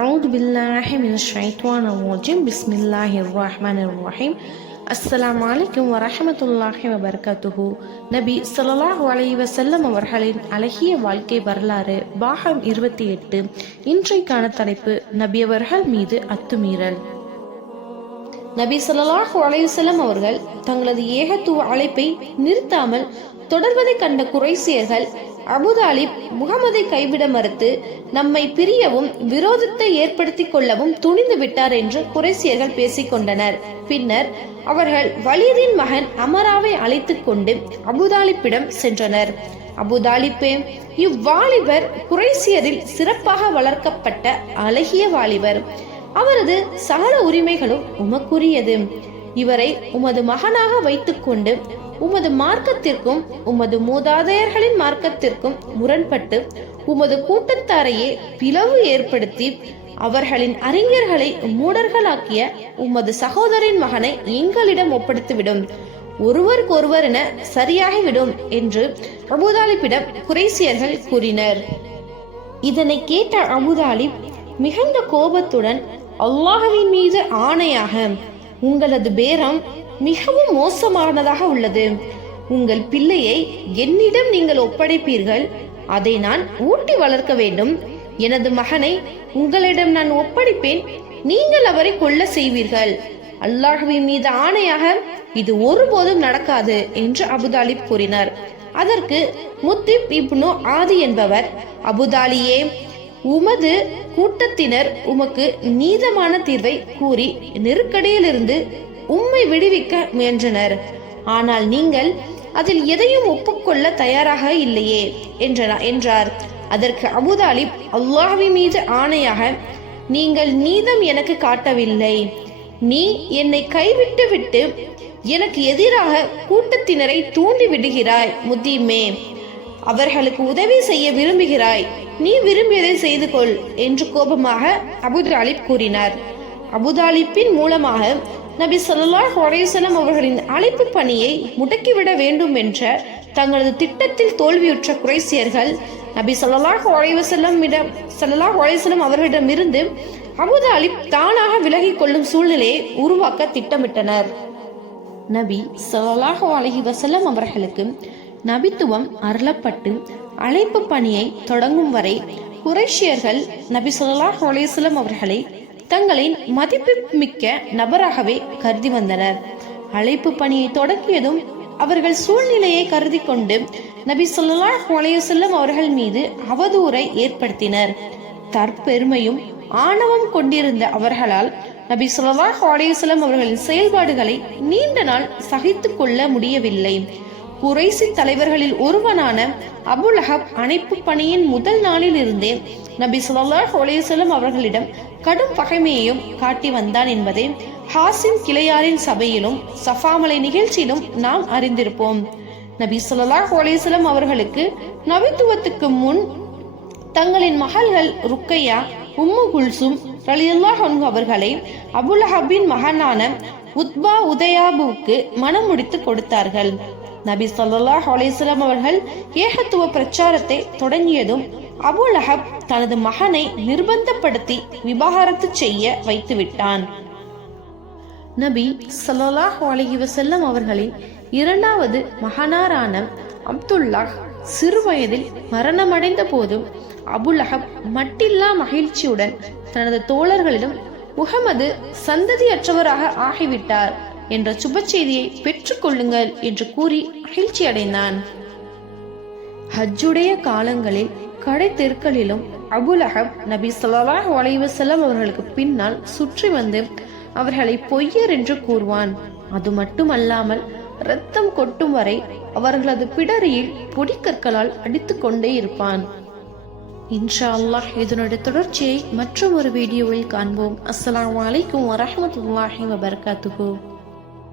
அவுது பில்லாஹி மின் ஷைத்வான் மோஜிம் பிஸ்மில்லாஹி ரஹ்மான் ரஹீம் அஸ்லாம் வலைக்கும் வரஹமத்துல்லாஹி வபர்கத்துஹு நபி சொல்லலாஹ் அலை வசல்லம் அவர்களின் அழகிய வாழ்க்கை வரலாறு பாகம் இருபத்தி எட்டு. இன்றைக்கான தலைப்பு நபி அவர்கள் மீது அத்துமீறல். நபி சொல்லலாஹ் அலைவசல்லம் அவர்கள் தங்களது ஏகத்துவ அழைப்பை நிறுத்தாமல் தொடர்வதை கண்ட குறைசியர்கள் அபுதாலிப் முகமதை கைவிட மறுத்து நம்மை பிரியவும் விரோதத்தை ஏற்படுத்திக் கொள்ளவும் துணிந்து விட்டார் என்று குறைசியர்கள் பேசிக் கொண்டனர். பின்னர் அவர்கள் வலிதின் மகன் அமராவை அழைத்துக் கொண்டு அபுதாலிப்பிடம் சென்றனர். அபுதாலிப்பே இவ்வாலிபர் குறைசியரில் சிறப்பாக வளர்க்கப்பட்ட அழகிய வாலிபர். அவரது சகல உரிமைகளும் உமக்குரியது. இவரை உமது மகனாக வைத்துக்கொண்டு உமது மார்க்கத்திற்கும் உமது மூதாதையர்களின் மார்க்கத்திற்கும் முரண்பட்டு உமது கூட்டத்தாரையே பிளவு ஏற்படுத்தி அவர்களின் அறிஞர்களை மூடர்களாக்கிய உமது சகோதரின் மகனை எங்களிடம் ஒப்படைத்துவிடும். ஒருவருக்கொருவர் என சரியாகிவிடும் என்று அபுதாலிப்பிடம் குறைசியர்கள் கூறினர். இதனை கேட்ட அபுதாலிப் மிகுந்த கோபத்துடன் அல்லாஹுவின் மீது ஆணையாக உங்களது பேரம் மிகவும் மோசமானதாக உள்ளது. உங்கள் பிள்ளையை என்னிடம் நீங்கள் ஒப்படைப்பீர்கள். அதை நான் ஊட்டி வளர்க்க வேண்டும். எனது மகனை உங்களிடம் நான் ஒப்படைப்பேன். நீங்கள் அவரை கொல்ல செய்வீர்கள். அல்லாஹுவின் மீது ஆணையாக இது ஒருபோதும் நடக்காது என்று அபுதாலிப் கூறினார். அதற்கு முத்திப் இப்னு ஆதி என்பவர் அபுதாலியே உமது கூட்டத்தினர் உமக்கு நீதமான தீர்வை கூறி நெருக்கடியிலிருந்து உம்மை விடுவிக்க முயன்றனர். ஆனால் நீங்கள் அதில் எதையும் ஒப்புக்கொள்ள தயாராக இல்லையே என்றன- என்றார். அதற்கு அபுதாலிப் அல்லாஹி மீது ஆணையாக நீங்கள் நீதம் எனக்கு காட்டவில்லை. நீ என்னை கைவிட்டு விட்டு எனக்கு எதிராக கூட்டத்தினரை தூண்டி விடுகிறாய் முத்தீமே. அவர்களுக்கு உதவி செய்ய விரும்புகிறாய். நீ விரும்பியதை செய்து கொள் என்று கோபமாக அபுதாலிப் கூறினார். அபுதாலிப்பின் மூலமாக நபி ஸல்லல்லாஹு ஹொரேசனம் அவர்களின் அழைப்பு பணியை முடக்கிவிட வேண்டும் என்ற தங்களது திட்டத்தில் தோல்வியுற்ற குறைசியர்கள் நபி ஸல்லல்லாஹு அலைஹி வஸல்லம் இடம் அவர்களிடமிருந்து அபுதாலிப் தானாக விலகிக் கொள்ளும் சூழ்நிலையை உருவாக்க திட்டமிட்டனர். நபி சல்லாஹு அலஹி வஸல்லம் அவர்களுக்கு நபித்துவம் அருளப்பட்டு அழைப்பு பணியை தொடங்கும் வரை குரேஷியர்கள் நபி சொல்லாஹ் அலேஸ்லம் அவர்களை தங்களின் மதிப்புமிக்க நபராகவே கருதி வந்தனர். அழைப்பு பணியை தொடங்கியதும் அவர்கள் சூழ்நிலையை கருதி கொண்டு நபி சொல்லாஹ் அலைஹி அவர்கள் மீது அவதூறை ஏற்படுத்தினர். தற்பெருமையும் ஆணவம் கொண்டிருந்த அவர்களால் நபி சொல்லாஹ் அலைஹி அவர்களின் செயல்பாடுகளை நீண்ட நாள் சகித்துக் கொள்ள முடியவில்லை. குறைசின் தலைவர்களில் ஒருவனான அபுல் அஹப் அணைப்பு பணியின் முதல் நாளில் இருந்தே நபி சுல்லாஹ் ஒலேசலம் அவர்களிடம் கடும் பகைமையையும் காட்டி வந்தான் என்பதை ஹாசிம் கிளையாரின் சபையிலும் சஃபாமலை நிகழ்ச்சியிலும் நாம் அறிந்திருப்போம். நபி சுல்லாஹ் ஒலேசலம் அவர்களுக்கு நபித்துவத்துக்கு முன் தங்களின் மகள்கள் ருக்கையா உம்மு குல்சும் ரலியல்லாஹு அன்ஹு அவர்களை அபுலஹபின் மகனான உத்பா உதயாபுவுக்கு மனம் முடித்து கொடுத்தார்கள். நபி ஸல்லல்லாஹு அலிஸ்லாம் அவர்கள் ஏகத்துவ பிரச்சாரத்தை தொடங்கியதும் அபு லஹப் தனது மகனை நிர்பந்தப்படுத்தி விவாகரத்து செய்ய வைத்துவிட்டான். நபி ஸல்லல்லாஹு அலஹி வசல்லம் அவர்களின் இரண்டாவது மகனாரான அப்துல்லாஹ் சிறுவயதில் மரணமடைந்த போதும் அபுலஹப் மட்டில்லா மகிழ்ச்சியுடன் தனது தோழர்களிடம் முகமது சந்ததியற்றவராக ஆகிவிட்டார் என்ற சுப செய்தியை பெற்றுக்கொள்ளுங்கள் என்று கூறி மகிழ்ச்சி அடைந்தான் ஹஜ்ஜுடைய காலங்களில் கடை தெருக்களிலும் அபுலகம் நபி ஸல்லல்லாஹு அலைஹி வஸல்லம் அவர்களுக்கு பின்னால் சுற்றி வந்து அவர்களை பொய்யர் என்று கூறுவான். அது மட்டுமல்லாமல் ரத்தம் கொட்டும் வரை அவர்களது பிடரியில் பொடிக்கற்களால் அடித்துக் கொண்டே இருப்பான். இன்ஷா அல்லாஹ் இதனுடைய தொடர்ச்சியை மற்றும் ஒரு வீடியோவில் காண்போம். அஸ்லாம் அலைக்கும் வரஹ்மத்துல்லாஹி வபரகாத்துஹு.